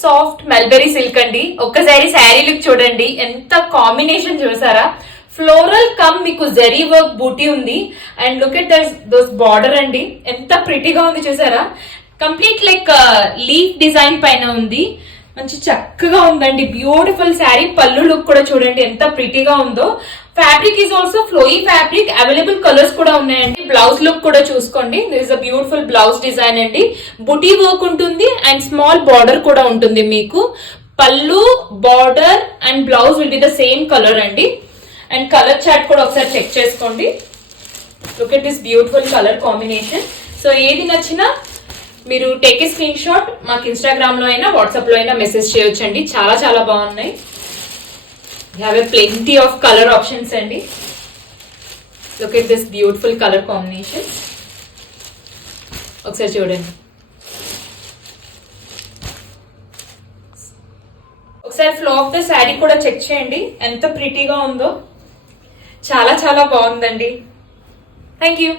Soft mulberry silk అండి. ఒక్కసారి sari look చూడండి, ఎంత కాంబినేషన్ చూసారా. ఫ్లోరల్ కమ్ మీకు జెరీ వర్క్ బూటీ ఉంది. And look at those border అండి, ఎంత ప్రిటీగా ఉంది చూసారా. కంప్లీట్ లైక్ లీఫ్ డిజైన్ పైన ఉంది, మంచి చక్కగా ఉందండి. బ్యూటిఫుల్ శారీ. పళ్ళు లుక్ కూడా చూడండి ఎంత ప్రిటీగా ఉందో. Fabric is also flowy fabric. Available colours కూడా ఉన్నాయండి. బ్లౌజ్ లుక్ కూడా చూసుకోండి. This is a beautiful blouse design అండి. బుటీ వర్క్ ఉంటుంది అండ్ స్మాల్ బార్డర్ కూడా ఉంటుంది మీకు. పళ్ళు, border and blouse will be the same colour అండి. అండ్ కలర్ చార్ట్ కూడా ఒకసారి చెక్ చేసుకోండి. Look at this beautiful colour combination. So ఏది నచ్చినా మీరు టేక్ ఏ స్క్రీన్ షాట్, మాకు ఇన్స్టాగ్రామ్ లో అయినా వాట్సాప్ లో అయినా మెసేజ్ చేయొచ్చండి. చాలా చాలా బాగున్నాయి. Have a plenty of colour options అండి. Look at this beautiful colour combination. ఒకసారి చూడండి. ఒకసారి ఫ్లో ఆఫ్ ద శారీ కూడా చెక్ చేయండి, ఎంత ప్రిటీగా ఉందో. చాలా చాలా బాగుందండి. Thank you.